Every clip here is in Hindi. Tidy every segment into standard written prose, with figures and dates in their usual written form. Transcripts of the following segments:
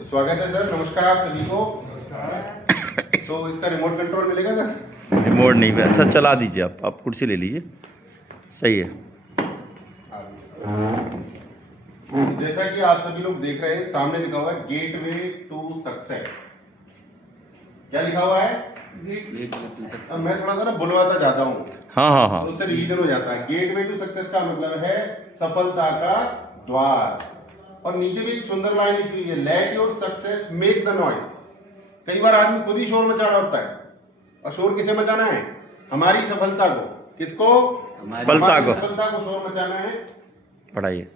तो स्वागत है सर, नमस्कार सभी को। तो इसका रिमोट कंट्रोल मिलेगा सर? रिमोट नहीं है। अच्छा चला दीजिए, आप कुर्सी ले लीजिए, सही है। जैसा कि आप सभी लोग देख रहे हैं, सामने लिखा हुआ है गेटवे टू सक्सेस। क्या लिखा हुआ है? अब मैं थोड़ा सा ना बुलवाता जाता हूँ, हाँ। तो उससे रिवीजन हो जाता है। गेटवे टू सक्सेस का मतलब है सफलता का द्वार। और नीचे भी एक सुंदर लाइन लिखी हुई है, let your success make the noise. कई बार आदमी खुद ही शोर मचा रहा होता है, और शोर किसे मचाना है? हमारी सफलता को। किसको? सफलता को शोर मचाना है। पढ़ाइए।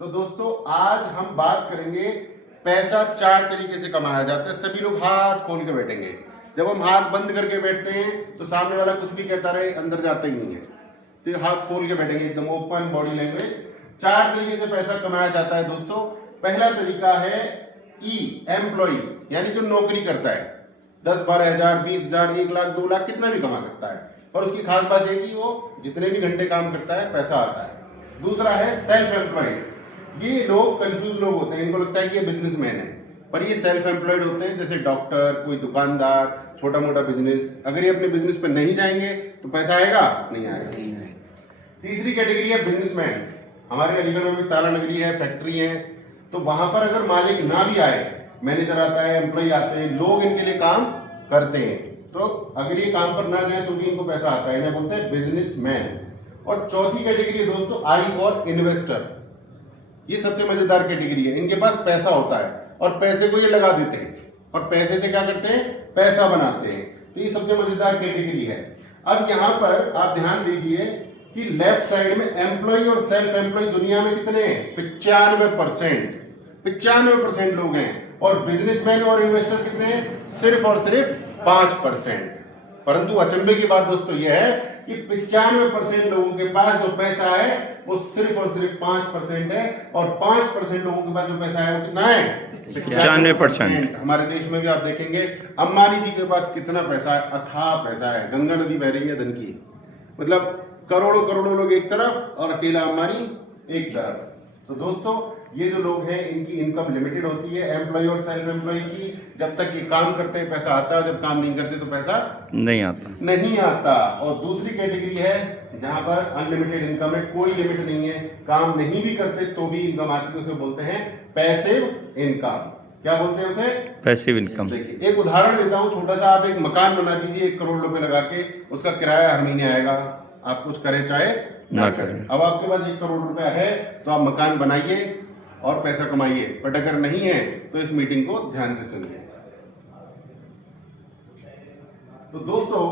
तो दोस्तों, आज हम बात करेंगे पैसा 4 तरीके से कमाया जाता है। सभी लोग हाथ खोल के बैठेंगे। जब हम हाथ बंद करके बैठते हैं तो सामने वाला कुछ भी कहता रहे, अंदर जाता ही नहीं है। तो हाथ खोल के बैठेंगे, एकदम ओपन बॉडी लैंग्वेज। 4 तरीके से पैसा कमाया जाता है दोस्तों। पहला तरीका है एम्प्लॉय, यानी जो नौकरी करता है। 10-12 हजार, 20 हजार, 1 लाख, 2 लाख, कितना भी कमा सकता है। और उसकी खास बात यह कि वो जितने भी घंटे काम करता है पैसा आता है। दूसरा है सेल्फ एम्प्लॉयड। ये लोग कंफ्यूज लोग होते हैं, इनको लगता है कि ये बिजनेसमैन है, पर ये सेल्फ एम्प्लॉयड होते हैं। जैसे डॉक्टर, कोई दुकानदार, छोटा मोटा बिजनेस। अगर ये अपने बिजनेस पे नहीं जाएंगे तो पैसा आएगा? नहीं आएगा। तीसरी कैटेगरी है बिजनेसमैन। हमारे अलीगढ़ में भी ताला नगरी है, फैक्ट्री है, तो वहां पर अगर मालिक ना भी आए, मैनेजर आता है, एम्प्लॉय आते हैं, लोग इनके लिए काम करते हैं, तो अगर ये काम पर ना जाए तो भी इनको पैसा आता है। इन्हें बोलते हैं बिजनेसमैन। और चौथी कैटेगरी है दोस्तों, आई फॉर इन्वेस्टर। ये सबसे मजेदार कैटेगरी है। इनके पास पैसा होता है और पैसे को ये लगा देते हैं, और पैसे से क्या करते हैं? पैसा बनाते हैं। तो ये सबसे मजेदार कैटेगरी है। अब यहां पर आप ध्यान दीजिए कि लेफ्ट साइड में एम्प्लॉय और सेल्फ एम्प्लॉय दुनिया में कितने हैं? 95%। 95% लोग हैं। और बिजनेसमैन और इन्वेस्टर कितने हैं? सिर्फ और सिर्फ 5%। परंतु अचंभे की बात दोस्तों यह है कि 95% लोगों के पास जो पैसा है वो सिर्फ और सिर्फ 5% है। और 5% लोगों के पास जो पैसा है वो कितना है? 95%। हमारे देश में भी आप देखेंगे अंबानी जी के पास कितना पैसा है, अथाह पैसा है। गंगा नदी बह रही है धन की। मतलब करोड़ों करोड़ों लोग एक तरफ और अकेला अंबानी एक तरफ। तो दोस्तों, ये जो लोग हैं इनकी इनकम लिमिटेड होती है, एम्प्लॉय और सेल्फ एम्प्लॉय की। जब तक ये काम करते हैं पैसा आता है, जब काम नहीं करते तो पैसा नहीं आता। और दूसरी कैटेगरी है जहां पर अनलिमिटेड इनकम है, कोई लिमिट नहीं है, काम नहीं भी करते तो भी इनकम आती है। उसे बोलते हैं पैसिव इनकम। क्या बोलते हैं उसे? Passive income. देखिए एक उदाहरण देता हूं छोटा सा। आप एक मकान बना दीजिए 1 करोड़ रुपए लगा के, उसका किराया हर महीने आएगा, आप कुछ करें चाहे ना करें। अब आपके पास 1 करोड़ रुपया है तो आप मकान बनाइए और पैसा कमाइए। बट अगर नहीं है तो इस मीटिंग को ध्यान से सुनिए। तो दोस्तों,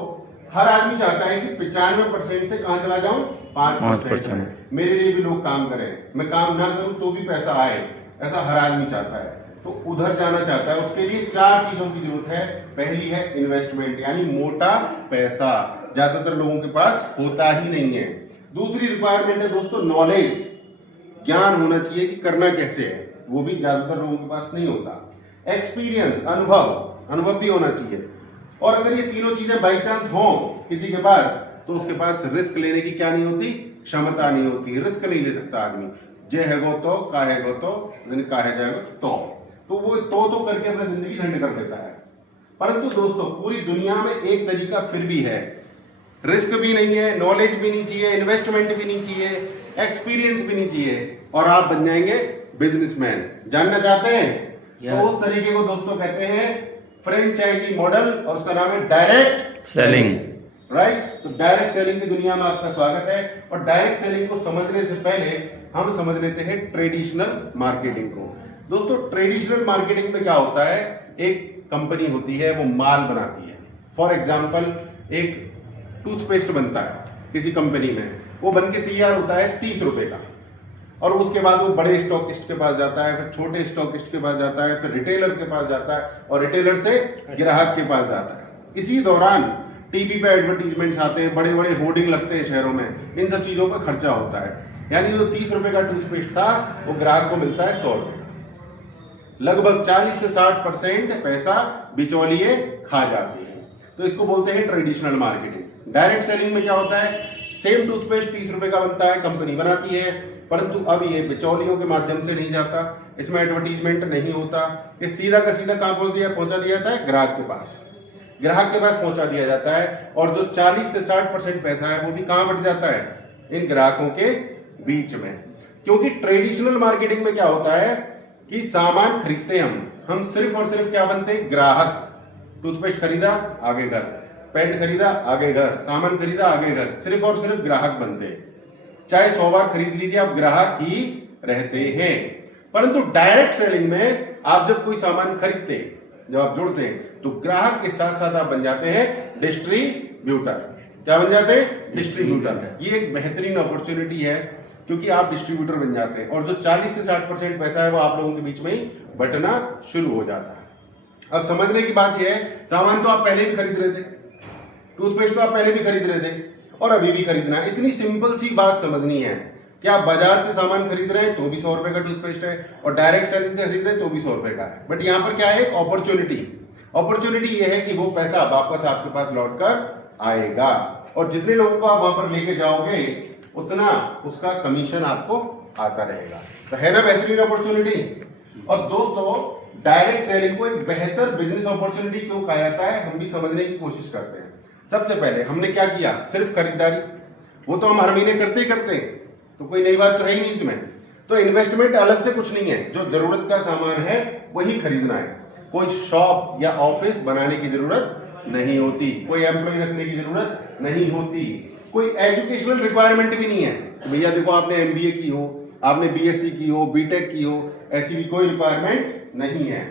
हर आदमी चाहता है कि 95% से कहां चला जाऊं? 5%। मेरे लिए भी लोग काम करें, मैं काम ना करूं तो भी पैसा आए, ऐसा हर आदमी चाहता है। तो उधर जाना चाहता है, उसके लिए 4 चीजों की जरूरत है। पहली है इन्वेस्टमेंट, यानी मोटा पैसा। ज्यादातर लोगों के पास होता ही नहीं है। दूसरी रिक्वायरमेंट है दोस्तों नॉलेज, ज्ञान होना चाहिए कि करना कैसे है, वो भी ज्यादातर लोगों के पास नहीं होता। एक्सपीरियंस, अनुभव भी होना चाहिए। और अगर ये तीनों चीजें बाई चांस हो किसी के पास, तो उसके पास रिस्क लेने की क्या नहीं होती? क्षमता नहीं होती। रिस्क नहीं ले सकता आदमी। जे हैगो तो काहेगो तो काहे जाएगो तो वो तो करके अपनी जिंदगी झंड कर लेता है। परंतु दोस्तों, पूरी दुनिया में एक तरीका फिर भी है। रिस्क भी नहीं है, नॉलेज भी नहीं चाहिए, इन्वेस्टमेंट भी नहीं चाहिए, एक्सपीरियंस भी नहीं चाहिए, और आप बन जाएंगे बिजनेसमैन। जानना चाहते हैं? तो उस तरीके को दोस्तों कहते हैं फ्रेंचाइजी मॉडल, और उसका नाम है डायरेक्ट सेलिंग। राइट? तो डायरेक्ट सेलिंग की दुनिया में आपका स्वागत है। और डायरेक्ट सेलिंग को समझने से पहले हम समझ लेते हैं ट्रेडिशनल मार्केटिंग को। दोस्तों, ट्रेडिशनल मार्केटिंग में क्या होता है? एक कंपनी होती है, वो माल बनाती है। फॉर एग्जाम्पल, एक टूथपेस्ट बनता है किसी कंपनी में, वो बन के तैयार होता है 30 रुपए का, और उसके बाद वो बड़े स्टॉकिस्ट के पास जाता है, फिर छोटे स्टॉकिस्ट के पास जाता है, फिर रिटेलर के पास जाता है, और रिटेलर से ग्राहक के पास जाता है। इसी दौरान टीवी पे एडवर्टीजमेंट्स आते हैं, बड़े बड़े होर्डिंग लगते हैं शहरों में, इन सब चीजों पर खर्चा होता है। यानी जो 30 रुपए का टूथपेस्ट था वो ग्राहक को मिलता है 100 रुपए का। लगभग 40 से 60% पैसा बिचौलिए खा जाते हैं। तो इसको बोलते हैं ट्रेडिशनल मार्केटिंग। डायरेक्ट सेलिंग में क्या होता है? सेम टूथपेस्ट 30 रुपए का बनता है, कंपनी बनाती है, परंतु अब ये बिचौलियों के माध्यम से नहीं जाता, इसमें एडवर्टीजमेंट नहीं होता, ये सीधा का सीधा कहाँ पहुंचा दिया जाता है, ग्राहक के पास पहुंचा दिया जाता है। और जो 40 से 60% पैसा है वो भी कहाँ बट जाता है, इन ग्राहकों के बीच में। क्योंकि ट्रेडिशनल मार्केटिंग में क्या होता है कि सामान खरीदते हम सिर्फ और सिर्फ क्या बनते हैं, ग्राहक। टूथपेस्ट खरीदा आगे घर, पेंट खरीदा आगे घर, सामान खरीदा आगे घर, सिर्फ और सिर्फ ग्राहक बनते हैं। चाहे 100 बार खरीद लीजिए, आप ग्राहक ही रहते हैं। परंतु डायरेक्ट सेलिंग में आप जब कोई सामान खरीदते, जब आप जुड़ते हैं, तो ग्राहक के साथ साथ आप बन जाते हैं डिस्ट्रीब्यूटर। क्या बन जाते हैं, डिस्ट्रीब्यूटर। ये एक बेहतरीन अपॉर्चुनिटी है क्योंकि आप डिस्ट्रीब्यूटर बन जाते हैं और जो 40 से 60% पैसा है वो आप लोगों के बीच में ही बंटना शुरू हो जाता है। अब समझने की बात यह है, सामान तो आप पहले भी खरीद रहे थे, टूथपेस्ट तो आप पहले भी खरीद रहे थे और अभी भी खरीदना है। इतनी सिंपल सी बात समझनी है कि आप बाजार से सामान खरीद रहे हैं तो भी 100 रुपए का टूथपेस्ट है और डायरेक्ट सेलिंग से खरीद रहे हैं तो भी 100 रुपए का है। बट यहाँ पर क्या है, एक अपॉर्चुनिटी ये है कि वो पैसा वापस आपके पास लौट कर आएगा और जितने लोगों को आप वहां पर लेके जाओगे उतना उसका कमीशन आपको आता रहेगा। तो है ना बेहतरीन अपॉर्चुनिटी। और दोस्तों, डायरेक्ट सेलिंग को एक बेहतर बिजनेस अपॉर्चुनिटी क्यों कहा जाता है, हम भी समझने की कोशिश करते हैं। सबसे पहले हमने क्या किया, सिर्फ खरीदारी, वो तो हम हर महीने करते ही करते हैं, तो कोई नई बात तो है ही नहीं इसमें। तो इन्वेस्टमेंट अलग से कुछ नहीं है, जो जरूरत का सामान है वही खरीदना है। कोई शॉप या ऑफिस बनाने की जरूरत नहीं होती, कोई एम्प्लॉय रखने की जरूरत नहीं होती, कोई एजुकेशनल रिक्वायरमेंट भी नहीं है। तो भैया देखो, आपने MBA की हो, आपने BSc की हो, BTech की हो, ऐसी भी कोई रिक्वायरमेंट नहीं है।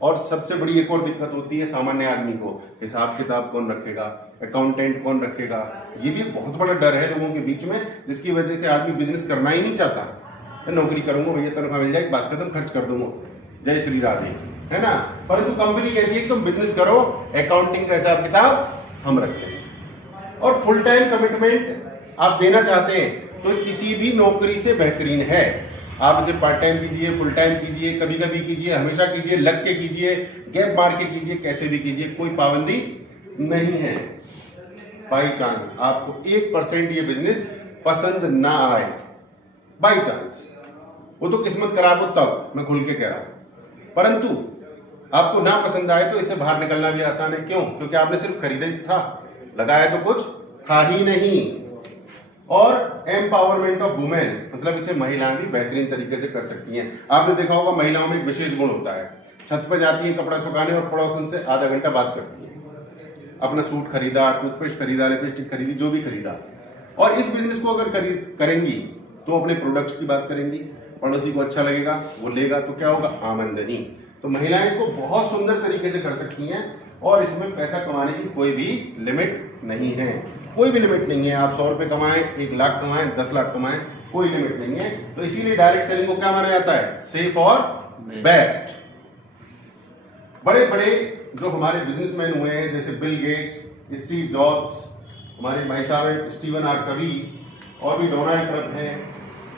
और सबसे बड़ी एक और दिक्कत होती है सामान्य आदमी को, हिसाब किताब कौन रखेगा, अकाउंटेंट कौन रखेगा। ये भी एक बहुत बड़ा डर है लोगों के बीच में, जिसकी वजह से आदमी बिजनेस करना ही नहीं चाहता। नौकरी करूंगा भैया, तनख्वाह मिल जाएगी, बात खत्म, खर्च कर दूंगा, जय श्री राधे, है ना। परंतु कंपनी कहती है कि तुम बिजनेस करो, अकाउंटिंग का हिसाब किताब हम रखते हैं। और फुल टाइम कमिटमेंट आप देना चाहते हैं तो किसी भी नौकरी से बेहतरीन है। आप इसे पार्ट टाइम कीजिए, फुल टाइम कीजिए, कभी कभी कीजिए, हमेशा कीजिए, लग के कीजिए, गैप मार के कीजिए, कैसे भी कीजिए, कोई पाबंदी नहीं है। बाई चांस आपको 1% ये बिजनेस पसंद ना आए, बाई चांस, वो तो किस्मत खराब हो तब, मैं खुल के कह रहा हूं। परंतु आपको ना पसंद आए तो इससे बाहर निकलना भी आसान है। क्यों? क्योंकि आपने सिर्फ खरीदा ही था, लगाया तो कुछ था ही नहीं। और एम्पावरमेंट ऑफ वुमेन, मतलब इसे महिलाएं भी बेहतरीन तरीके से कर सकती हैं। आपने देखा होगा महिलाओं में एक विशेष गुण होता है, छत पर जाती है कपड़ा सुखाने और पड़ोसन से आधा घंटा बात करती है। अपना सूट खरीदा, टूथपेस्ट खरीदा, लिपस्टिक खरीदी, जो भी खरीदा। और इस बिजनेस को अगर करेंगी तो अपने प्रोडक्ट्स की बात करेंगी, पड़ोसी को अच्छा लगेगा, वो लेगा, तो क्या होगा, आमदनी। तो महिलाएं इसको बहुत सुंदर तरीके से कर सकती हैं और इसमें पैसा कमाने की कोई भी लिमिट नहीं है, कोई भी लिमिट नहीं है। आप 100 रुपए कमाएं, 1 लाख कमाएं, 10 लाख कमाएं, कोई लिमिट नहीं है। तो इसीलिए डायरेक्ट सेलिंग को क्या माना जाता है, सेफ और बेस्ट। बड़े बड़े जो हमारे बिजनेसमैन हुए हैं, जैसे बिल गेट्स, स्टीव जॉब्स, हमारे भाई साहब हैं स्टीवन आर कवी, और भी डोनाल्ड ट्रम्प हैं,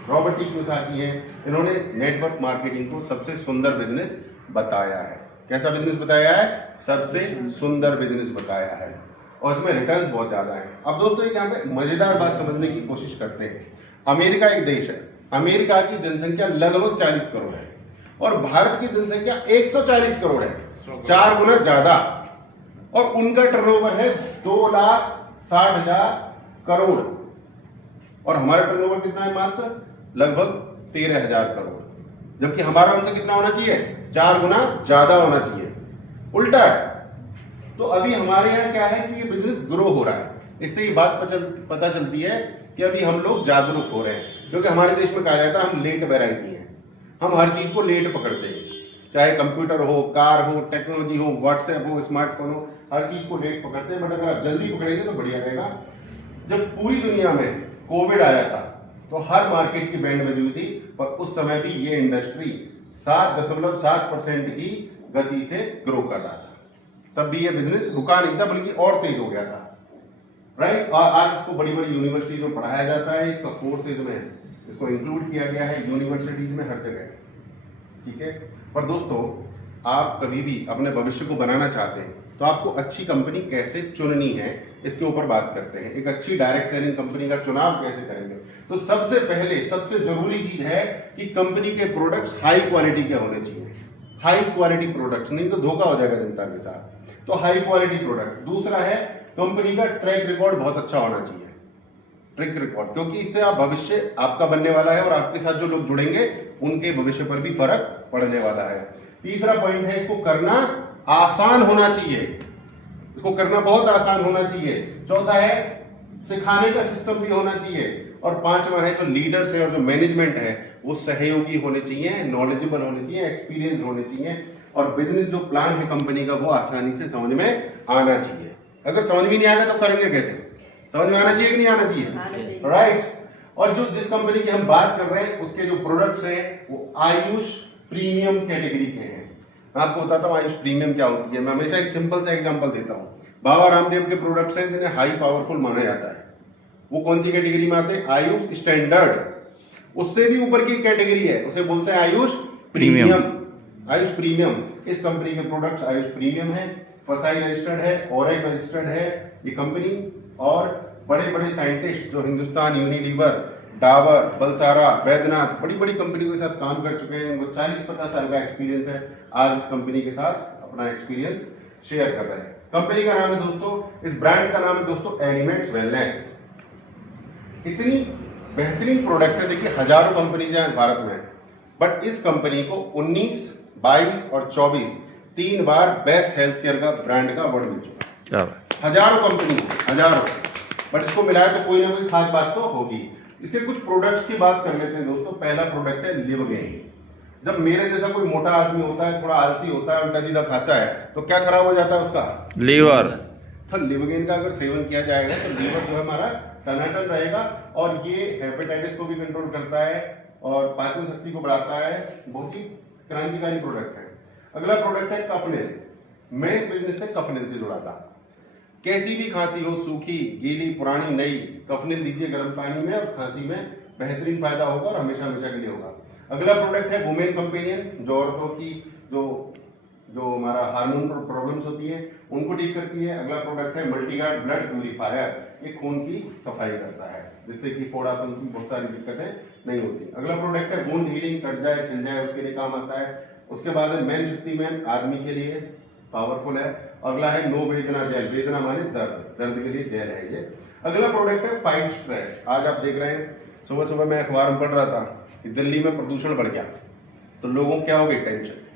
रॉबर्ट टी कियोसाकी हैं, इन्होंने नेटवर्क मार्केटिंग को सबसे सुंदर बिजनेस बताया है। कैसा बिजनेस बताया है? सबसे सुंदर बिजनेस बताया है और इसमें रिटर्न्स बहुत ज्यादा हैं। अब दोस्तों एक यहाँ पे मजेदार बात समझने की कोशिश करते हैं। अमेरिका एक देश है, अमेरिका की जनसंख्या लगभग 40 करोड़ है और भारत की जनसंख्या 140 करोड़ है, 4 गुना ज्यादा। और उनका टर्नओवर है 2,60,000 करोड़ और हमारा टर्नओवर कितना है? मात्र लगभग 13,000 करोड़, जबकि हमारा उनसे कितना होना चाहिए? 4 गुना ज्यादा होना चाहिए, उल्टा है। तो अभी हमारे यहाँ क्या है कि ये बिजनेस ग्रो हो रहा है। इससे ये बात पता चलती है कि अभी हम लोग जागरूक हो रहे हैं, क्योंकि हमारे देश में कहा जाता है हम लेट वैरायटी हैं, हम हर चीज को लेट पकड़ते हैं, चाहे कंप्यूटर हो, कार हो, टेक्नोलॉजी हो, व्हाट्सएप हो, स्मार्टफोन हो, हर चीज को लेट पकड़ते हैं। बट अगर आप जल्दी पकड़ेंगे तो बढ़िया रहेगा। जब पूरी दुनिया में कोविड आया था तो हर मार्केट की बैंड बजी हुई थी, पर उस समय भी ये इंडस्ट्री 7.7% की गति से ग्रो कर रहा था। तब भी ये बिजनेस रुका नहीं था, बल्कि और तेज हो गया था, राइट। और आज इसको बड़ी बड़ी यूनिवर्सिटीज में पढ़ाया जाता है, इसका कोर्सेज में इसको इंक्लूड किया गया है, यूनिवर्सिटीज में हर जगह, ठीक है। पर दोस्तों, आप कभी भी अपने भविष्य को बनाना चाहते हैं तो आपको अच्छी कंपनी कैसे चुननी है, इसके ऊपर बात करते हैं। एक अच्छी डायरेक्ट सेलिंग कंपनी का चुनाव कैसे करेंगे। तो सबसे पहले सबसे जरूरी चीज है कि कंपनी के प्रोडक्ट्स हाई क्वालिटी के होने चाहिए। हाई क्वालिटी प्रोडक्ट्स, नहीं तो धोखा हो जाएगा जनता के साथ। तो हाई क्वालिटी प्रोडक्ट। दूसरा है कंपनी का ट्रैक रिकॉर्ड बहुत अच्छा होना चाहिए। ट्रैक रिकॉर्ड, क्योंकि इससे आप भविष्य आपका बनने वाला है और आपके साथ जो लोग जुड़ेंगे उनके भविष्य पर भी फर्क पड़ने वाला है। तीसरा पॉइंट है इसको करना आसान होना चाहिए। इसको करना बहुत आसान होना चाहिए। चौथा है सिखाने का सिस्टम भी होना चाहिए। और पांचवा है जो लीडर्स है और जो मैनेजमेंट है वो सहयोगी होने चाहिए, नॉलेजेबल होने चाहिए, एक्सपीरियंस होने चाहिए। और बिजनेस जो प्लान है कंपनी का वो आसानी से समझ में आना चाहिए। अगर समझ में नहीं आएगा तो करेंगे कैसे? समझ में आना चाहिए कि नहीं आना चाहिए? राइट। और जो जिस कंपनी की हम बात कर रहे हैं उसके जो प्रोडक्ट्स हैं वो आयुष प्रीमियम कैटेगरी के हैं। मैं आपको बताता हूँ आयुष प्रीमियम क्या होती है। मैं हमेशा एक सिंपल सा एग्जांपल देता हूँ। बाबा रामदेव के प्रोडक्ट्स हैं जिन्हें हाई पावरफुल माना जाता है। वो कौन सी कैटेगरी में आते हैं? आयुष स्टैंडर्ड। उससे भी ऊपर की कैटेगरी है, उसे बोलते हैं आयुष प्रीमियम। आयुष प्रीमियम, इस कंपनी के प्रोडक्ट्स आयुष प्रीमियम है, फसाई रजिस्टर्ड है, ओरेक रजिस्टर्ड है ये कंपनी। और बड़े बड़े साइंटिस्ट जो हिंदुस्तान यूनिलीवर, डाबर, बलसारा, बैद्यनाथ, बड़ी बड़ी कंपनियों के साथ काम कर चुके हैं। उनको 40-50 साल का एक्सपीरियंस है। आज इस कंपनी के साथ अपना एक्सपीरियंस शेयर कर रहे हैं। कंपनी का नाम है दोस्तों, इस ब्रांड का नाम है दोस्तों एलिमेंट्स वेलनेस। इतनी बेहतरीन प्रोडक्ट है। देखिए हजारों कंपनीज हैं भारत में, बट इस कंपनी को 19, 22 और 24 3 बार बेस्ट हेल्थ केयर का ब्रांड का अवार्ड मिल चुका है। हजारों कंपनी, हजारों, बट इसको मिलाया तो कोई ना कोई खास बात तो होगी। इसके कुछ प्रोडक्ट्स की बात कर लेते हैं दोस्तों। पहला प्रोडक्ट है लिवगेन। जब मेरे जैसा कोई मोटा आदमी होता है, थोड़ा आलसी होता है, उल्टा सीधा खाता है, तो क्या खराब हो जाता है उसका? लीवर। तो लिवगेन का अगर सेवन किया जाएगा तो लीवर जो है हमारा टनाटन रहेगा। और ये हेपेटाइटिस को भी कंट्रोल करता है और पाचन शक्ति को बढ़ाता है। बहुत ही क्रांतिकारी प्रोडक्ट है। अगला प्रोडक्ट है कफनेल। मैं इस बिजनेस से कफनेल से जुड़ा था। कैसी भी खांसी हो, सूखी, गीली, पुरानी, नई, कफनेल दीजिए गर्म पानी में और खांसी में बेहतरीन फायदा होगा और हमेशा हमेशा के लिए होगा। अगला प्रोडक्ट है वुमेन कंपेनियन, जो औरतों की जो हमारा हार्मोन प्रॉब्लम्स होती है उनको ठीक करती है। अगला प्रोडक्ट है मल्टीगार्ड ब्लड प्यूरिफायर। ये खून की सफाई करता है जिससे कि फोड़ा, फुंसी, बहुत सारी दिक्कतें नहीं होती। अगला प्रोडक्ट है वुंड हीलिंग, कट जाए, छिल जाए उसके लिए काम आता है। उसके बाद है मैन शक्ति मैन, आदमी के लिए पावरफुल है। अगला है नो वेदना जेल। वेदना माने दर्द, दर्द के लिए जेल है ये। अगला प्रोडक्ट है फाइट स्ट्रेस। आज आप देख रहे हैं, सुबह सुबह मैं अखबार में पढ़ रहा था कि दिल्ली में प्रदूषण बढ़ गया तो लोगों को क्या हो गई? टेंशन।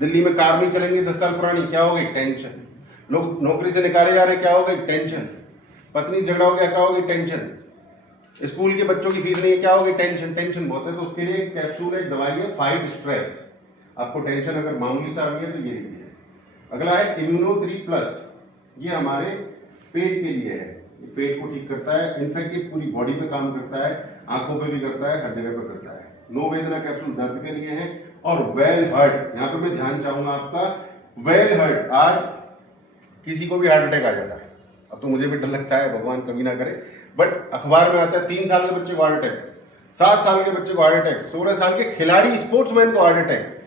दिल्ली में कार नहीं चलेंगी 10 साल पुरानी, क्या हो गई? टेंशन। लोग नौकरी से निकाले जा रहे, क्या हो गई? टेंशन। पत्नी से झगड़ा हो गया, क्या हो गई? टेंशन। स्कूल के बच्चों की फीस नहीं है, क्या हो गई? टेंशन। टेंशन बहुत है। तो उसके लिए एक कैप्सूल है, दवाई है फाइट स्ट्रेस। आपको टेंशन अगर मामूली सा आ गई है तो ये लीजिए। अगला है इम्यूनो 3+। ये हमारे पेट के लिए है। ये पेट को ठीक करता है। इनफैक्ट ये पूरी बॉडी पे काम करता है, आंखों पे भी करता है, हर जगह पे करता है। नो वेदना कैप्सूल दर्द के लिए है। और वेल हर्ट, यहाँ पे मैं ध्यान चाहूंगा आपका, वेल हर्ट। आज किसी को भी हार्ट अटैक आ जाता है, अब तो मुझे भी डर लगता है, भगवान कभी ना करे, बट अखबार में आता है 3 साल के बच्चे को हार्ट अटैक, 7 साल के बच्चे को हार्ट अटैक, 16 साल के खिलाड़ी स्पोर्ट्समैन को हार्ट अटैक।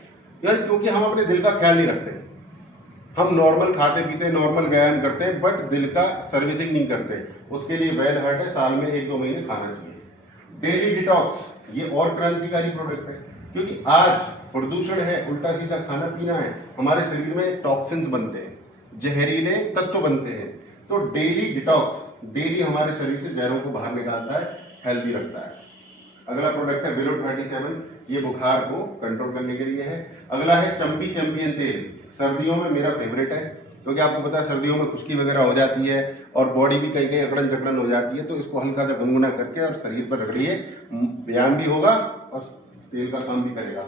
यार क्योंकि हम अपने दिल का ख्याल नहीं रखते। हम नॉर्मल खाते पीते, नॉर्मल व्यायाम करते हैं, बट दिल का सर्विसिंग नहीं करते। उसके लिए वेल हर्ट है, साल में 1-2 महीने खाना चाहिए। डेली डिटॉक्स, ये और क्रांतिकारी प्रोडक्ट है, क्योंकि आज प्रदूषण है, उल्टा सीधा खाना पीना है, हमारे शरीर में टॉक्सिन्स बनते हैं, जहरीले तत्व बनते हैं। तो डेली डिटॉक्स, डेली हमारे शरीर से जहरों को बाहर निकालता है, हेल्दी रखता है। अगला प्रोडक्ट है विलो 37। ये बुखार को कंट्रोल करने के लिए है। अगला है चंपी चैंपियन तेल। सर्दियों में मेरा फेवरेट है, क्योंकि आपको पता है सर्दियों में खुश्की वगैरह हो जाती है और बॉडी भी कहीं कहीं अकड़न जकड़न हो जाती है। तो इसको हल्का सा गुनगुना करके और शरीर पर रगड़िए, व्यायाम भी होगा और तेल का काम भी करेगा।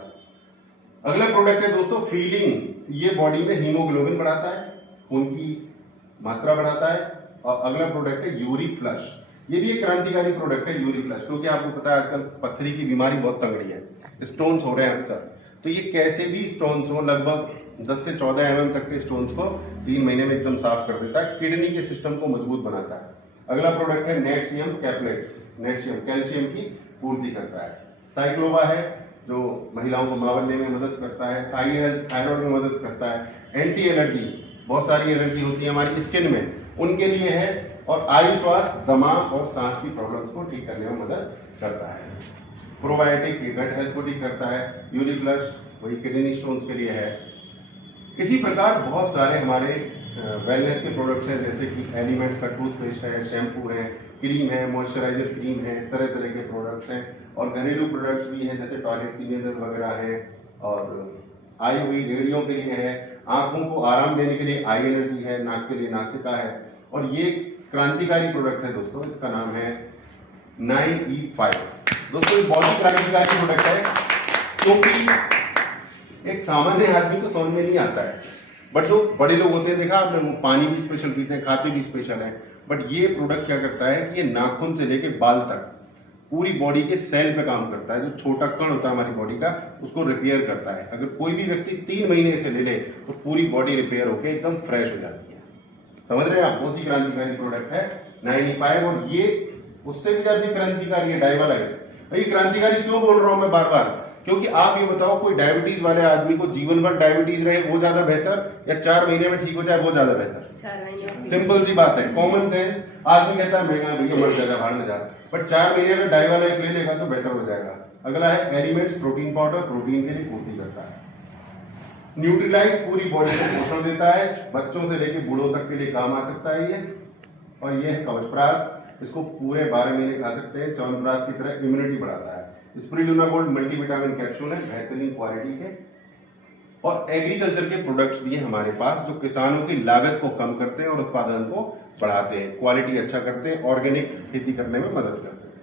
अगला प्रोडक्ट है दोस्तों फीलिंग। ये बॉडी में हीमोग्लोबिन बढ़ाता है, खून की मात्रा बढ़ाता है। और अगला प्रोडक्ट है यूरी फ्लश। ये भी एक क्रांतिकारी प्रोडक्ट है यूरी फ्लश, क्योंकि आपको पता है आजकल पत्थरी की बीमारी बहुत तगड़ी है, स्टोन्स हो रहे हैं अक्सर। तो ये कैसे भी स्टोन्स हो, लगभग 10 से 14 mm तक के स्टोन्स को 3 महीने में एकदम साफ कर देता है, किडनी के सिस्टम को मजबूत बनाता है। अगला प्रोडक्ट है नेटशियम कैप्लेट्स। नेटशियम कैल्शियम की पूर्ति करता है। साइक्लोवा है जो महिलाओं को मां बनने में मदद करता है। थायराइड में मदद करता है। एंटी एलर्जी, बहुत सारी एलर्जी होती है हमारी स्किन में, उनके लिए है। और आयु स्वास्थ्य, दमा और सांस की प्रॉब्लम्स को ठीक करने में मदद करता है। प्रोबायोटिक गट हेल्थ को ठीक करता है। यूरिफ्लश वही किडनी स्टोन्स के लिए है। इसी प्रकार बहुत सारे हमारे वेलनेस के प्रोडक्ट्स हैं, जैसे कि एलिमेंट्स का टूथपेस्ट है, शैम्पू है, क्रीम है, मॉइस्चराइजर क्रीम है, तरह तरह के प्रोडक्ट्स हैं। और घरेलू प्रोडक्ट्स भी हैं, जैसे टॉयलेट क्लीनर वगैरह है। और आई हुई रेडियो के लिए है, आंखों को आराम देने के लिए आई एनर्जी है, नाक के लिए नासिका है। और ये क्रांतिकारी प्रोडक्ट है दोस्तों, इसका नाम है 9E5। दोस्तों ये बहुत ही क्रांतिकारी प्रोडक्ट है, क्योंकि एक सामान्य आदमी को समझ में नहीं आता है, बट जो बड़े लोग होते हैं, देखा आपने, वो पानी भी स्पेशल पीते हैं, खाते भी स्पेशल है। बट ये प्रोडक्ट क्या करता है कि ये नाखून से लेके बाल तक पूरी बॉडी के सेल पे काम करता है। जो छोटा कण होता है हमारी बॉडी का, उसको रिपेयर करता है। अगर कोई भी व्यक्ति 3 महीने से ले ले तो पूरी बॉडी रिपेयर होकर एकदम फ्रेश हो जाती है। समझ रहे हैं आप? बहुत ही क्रांतिकारी प्रोडक्ट है 9E5। और ये उससे भी ज्यादा क्रांतिकारी है डायवालाइफ। ये क्रांतिकारी क्यों बोल रहा हूं मैं बार बार? क्योंकि आप ये बताओ, कोई डायबिटीज वाले आदमी को जीवन भर डायबिटीज रहे वो ज्यादा बेहतर, या 4 महीने में ठीक हो जाए वो ज्यादा बेहतर? 4 महीने। सिंपल सी बात है, कॉमन सेंस। आदमी कहता है महंगा भैया, मर जाएगा, भाड़ में जा। बट 4 महीने में डायवालाइफ ले लेगा तो बेटर हो जाएगा। अगला है एलिमेंट्स प्रोटीन पाउडर, प्रोटीन के लिए पूर्ति करता है। न्यूट्रीलाइट पूरी बॉडी को पोषण देता है, बच्चों से लेकर बूढ़ों तक के लिए काम आ सकता है ये। और ये है कवचप्राश, इसको पूरे 12 महीने खा सकते हैं, च्यवनप्राश की तरह इम्यूनिटी बढ़ाता है। स्पिरुलिना गोल्ड मल्टीविटामिन कैप्सूल है, बेहतरीन क्वालिटी के। और एग्रीकल्चर के प्रोडक्ट्स भी हैं हमारे पास, जो किसानों की लागत को कम करते हैं और उत्पादन को बढ़ाते हैं, क्वालिटी अच्छा करते हैं, ऑर्गेनिक खेती करने में मदद करते हैं।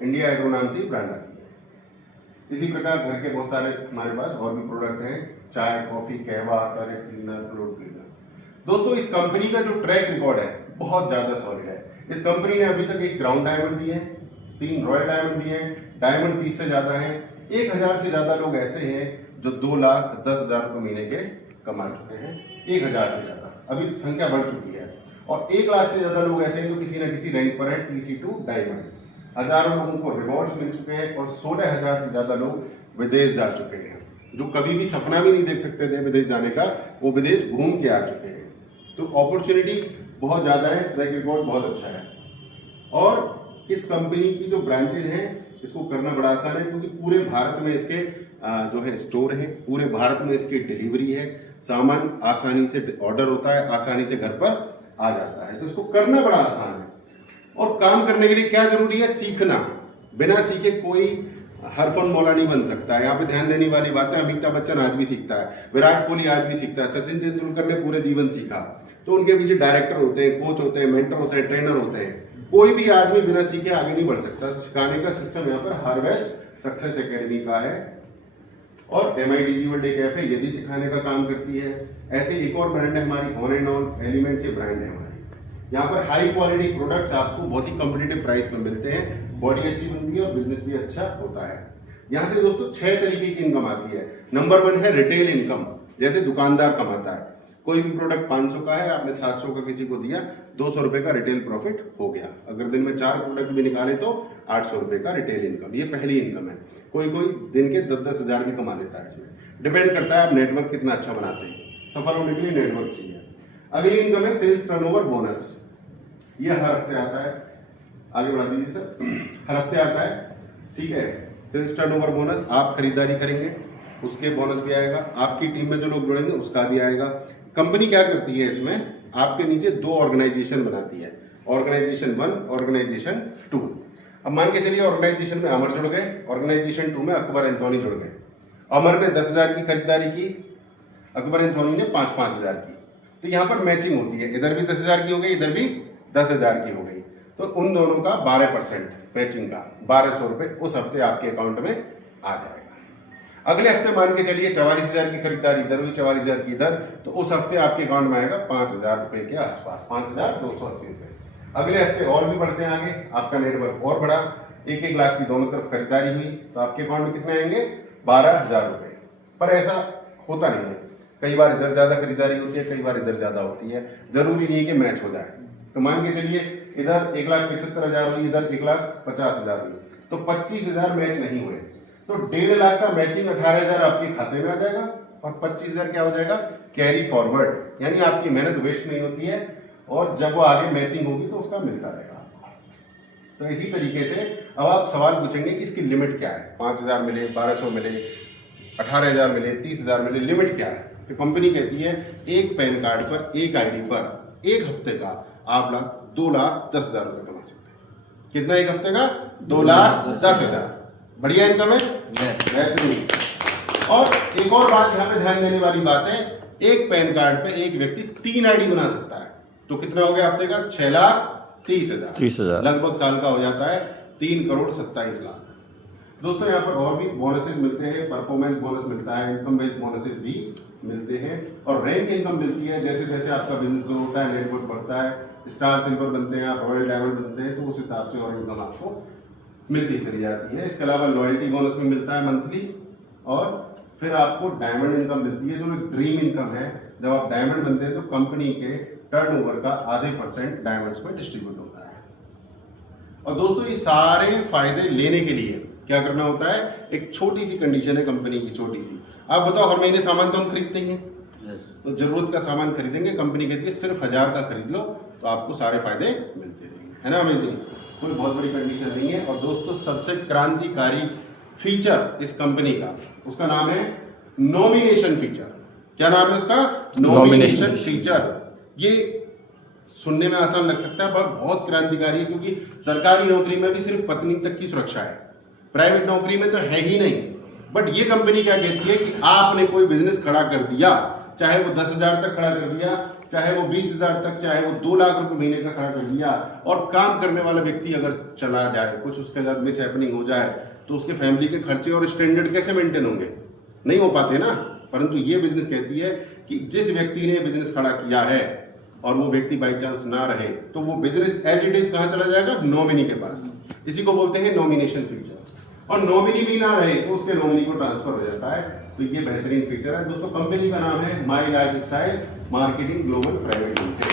इंडिया एग्रो नाम से ब्रांड आती है। इसी प्रकार घर के बहुत सारे हमारे पास और भी प्रोडक्ट हैं, चाय, कॉफी, कहवा, टॉयलेट क्लीनर, फ्लोर क्लीनर। दोस्तों इस कंपनी का जो ट्रैक रिकॉर्ड है बहुत ज्यादा सॉलिड है। इस कंपनी ने अभी तक एक क्राउन डायमंड दिए हैं, 3 रॉयल डायमंड दिए हैं, डायमंड 30 से ज्यादा है। 1000 से ज्यादा लोग ऐसे हैं जो 2,10,000 रुपए महीने के कमा चुके हैं। 1000 से ज्यादा, अभी संख्या बढ़ चुकी है। और 1 लाख से ज्यादा लोग ऐसे हैं जो किसी न किसी रैंक पर है, TC2 डायमंड। हजारों लोगों को रिवॉर्ड्स मिल चुके हैं। और 16,000 से ज्यादा लोग विदेश जा चुके हैं, जो कभी भी सपना भी नहीं देख सकते थे विदेश जाने का, वो विदेश घूम के आ चुके हैं। तो अपॉर्चुनिटी बहुत ज्यादा है, ट्रैक रिकॉर्ड बहुत अच्छा है। और इस कंपनी की जो ब्रांचेज हैं, इसको करना बड़ा आसान है, क्योंकि पूरे भारत में इसके जो है स्टोर है, पूरे भारत में इसकी डिलीवरी है, सामान आसानी से ऑर्डर होता है, आसानी से घर पर आ जाता है। तो इसको करना बड़ा आसान है। और काम करने के लिए क्या जरूरी है? सीखना। बिना सीखे कोई हरफन मौला नहीं बन सकता है। यहाँ पे ध्यान देने वाली बात है, अमिताभ बच्चन आज भी सीखता है, विराट कोहली आज भी सीखता है, सचिन तेंदुलकर ने पूरे जीवन सीखा। तो उनके पीछे डायरेक्टर होते हैं, कोच होते हैं, मेंटर होते हैं, ट्रेनर होते हैं। कोई भी आदमी बिना सीखे आगे नहीं बढ़ सकता। सिखाने का सिस्टम यहाँ पर हार्वेस्ट सक्सेस एकेडमी का है। और MIDG वर्ल्ड एक ऐप है, ये भी सिखाने का काम करती है। ऐसे एक और ब्रांड है हमारी, ऑन एंड ऑन एलिमेंट्स, ये ब्रांड है हमारी। यहाँ पर हाई क्वालिटी प्रोडक्ट्स आपको बहुत ही कम्पिटिटिव प्राइस पर मिलते हैं, बॉडी अच्छी बनती है और बिजनेस भी अच्छा होता है। यहाँ से दोस्तों 6 तरीके की इनकम आती है। नंबर 1 है रिटेल इनकम, जैसे दुकानदार कमाता है। कोई भी प्रोडक्ट 500 का है, आपने 700 का किसी को दिया, 200 रुपए का रिटेल प्रॉफिट हो गया। अगर दिन में 4 प्रोडक्ट भी निकाले तो 800 रुपए का रिटेल इनकम, ये पहली इनकम है। कोई कोई दिन के 10-10 हजार भी कमा लेता है। इसमें डिपेंड करता है आप नेटवर्क कितना अच्छा बनाते हैं। सफल होने के लिए नेटवर्क चाहिए। अगली इनकम है सेल्स टर्नओवर बोनस, ये हर हफ्ते आता है। आगे बढ़ा दीजिए सर। हर हफ्ते आता है, ठीक है। सेल्स टर्नओवर बोनस, आप खरीदारी करेंगे उसके बोनस भी आएगा, आपकी टीम में जो लोग जुड़ेंगे उसका भी आएगा। कंपनी क्या करती है, इसमें आपके नीचे 2 ऑर्गेनाइजेशन बनाती है, ऑर्गेनाइजेशन 1, ऑर्गेनाइजेशन 2। अब मान के चलिए ऑर्गेनाइजेशन में अमर जुड़ गए, ऑर्गेनाइजेशन 2 में अकबर एंथोनी जुड़ गए। अमर ने 10,000 की खरीदारी की, अकबर एंथोनी ने 5,000 की। तो यहाँ पर मैचिंग होती है, इधर भी 10,000 की हो गई, इधर भी 10,000 की हो गई। तो उन दोनों का 12% मैचिंग का 1,200 रुपए उस हफ्ते आपके अकाउंट में आ जाएगा। अगले हफ्ते मान के चलिए 44,000 की खरीदारी इधर हुई, 44,000 की इधर, तो उस हफ्ते आपके अकाउंट में आएगा 5,000 रुपए के आसपास, 5,280 रुपए। अगले हफ्ते और भी बढ़ते हैं आगे, आपका नेटवर्क और बढ़ा, 1-1 लाख की दोनों तरफ खरीदारी हुई, तो आपके अकाउंट में कितने आएंगे? 12,000 रुपए। पर ऐसा होता नहीं है, कई बार इधर ज्यादा खरीदारी होती है, कई बार इधर ज्यादा होती है, जरूरी नहीं है कि मैच हो जाए। तो मान के चलिए इधर 1,75,000 हुई, इधर 1,50,000 हुई, तो 25,000 मैच नहीं हुए, तो 1.5 लाख का मैचिंग 18,000 आपके खाते में आ जाएगा और 25,000 क्या हो जाएगा? कैरी फॉरवर्ड, यानी आपकी मेहनत वेस्ट नहीं होती है, और जब वो आगे मैचिंग होगी तो उसका मिलता रहेगा। तो इसी तरीके से अब आप सवाल पूछेंगे कि इसकी लिमिट क्या है, 5,000 मिले, 1,200 मिले, 18,000 मिले, 30,000 मिले, लिमिट क्या है? तो कंपनी कहती है एक पैन कार्ड पर, एक आईडी पर एक हफ्ते का आप 2,10,000 रुपये कमा सकते हैं। कितना एक हफ्ते का? 2,10,000। बढ़िया इनकम है, बेहतरीन। और एक और बात यहाँ पे ध्यान देने वाली बात है, एक पैन कार्ड पे एक व्यक्ति 3 आईडी बना सकता है। तो कितना हो गया हफ्ते का? 6,30,000। लगभग साल का हो जाता है 3,27,00,000। दोस्तों यहाँ पर और भी बोनसेस मिलते हैं, परफॉर्मेंस बोनस मिलता है, इनकम बेस्ड बोनसेस भी मिलते हैं और रैंक इनकम मिलती है। जैसे जैसे आपका बिजनेस ग्रो होता है, नेटवर्क बढ़ता है, स्टार सिल्वर बनते हैं, आप रॉयल डायमंड बनते हैं, तो उस हिसाब से और इनकम आपको मिलती चली जाती है। इसके अलावा लॉयल्टी बोनस भी मिलता है मंथली, और फिर आपको डायमंड इनकम मिलती है जो एक ड्रीम इनकम है। जब आप डायमंड बनते हैं तो कंपनी के टर्नओवर का आधे % डायमंड्स में डिस्ट्रीब्यूट होता है। और दोस्तों ये सारे फायदे लेने के लिए क्या करना होता है? एक छोटी सी कंडीशन है कंपनी की, छोटी सी। आप बताओ, हर महीने सामान तो हम खरीदते हैं, तो जरूरत का सामान खरीदेंगे, कंपनी कहती है सिर्फ 1,000 का खरीद लो तो आपको सारे फायदे मिलते रहेंगे, है ना। अमेजिंग, कोई बहुत बड़ी कंडीशन नहीं है। और दोस्तों सबसे क्रांतिकारी फीचर इस कंपनी का, उसका नाम है नॉमिनेशन फीचर। क्या नाम है उसका? Nomination feature. ये सुनने में आसान लग सकता है पर बहुत क्रांतिकारी है, क्योंकि सरकारी नौकरी में भी सिर्फ पत्नी तक की सुरक्षा है, प्राइवेट नौकरी में तो है ही नहीं। बट ये कंपनी क्या कहती है कि आपने कोई बिजनेस खड़ा कर दिया, चाहे वो 10,000 तक खड़ा कर दिया, चाहे वो 20,000 तक, चाहे वो 2 लाख रुपए महीने का खड़ा कर दिया, और काम करने वाला व्यक्ति अगर चला जाए, कुछ उसके साथ मिस हैपनिंग हो जाए, तो उसके फैमिली के खर्चे और स्टैंडर्ड कैसे मेंटेन होंगे? नहीं हो पाते ना। परंतु ये बिजनेस कहती है कि जिस व्यक्ति ने बिजनेस खड़ा किया है और वो व्यक्ति बाई चांस ना रहे, तो वो बिजनेस एज इट इज कहाँ चला जाएगा? नॉमिनी के पास। इसी को बोलते हैं नॉमिनेशन फीचर। और नॉमिनी भी ना रहे तो उसके नॉमिनी को ट्रांसफर हो जाता है। तो ये बेहतरीन फीचर है दोस्तों। कंपनी का नाम है my life style marketing global private limited,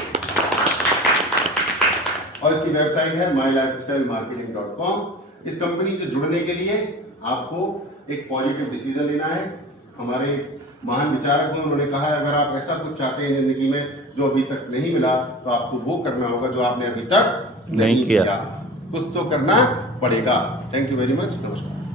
और इसकी वेबसाइट है mylifestylemarketing.com। इस कंपनी से जुड़ने के लिए आपको एक पॉजिटिव डिसीजन लेना है। हमारे महान विचारक हैं, उन्होंने कहा है अगर आप ऐसा कुछ चाहते हैं जिंदगी में जो अभी तक नहीं मिला, तो आपको वो करना होगा जो आपने अभी तक नहीं किया। कुछ तो करना पड़ेगा। थैंक यू वेरी मच, नमस्कार।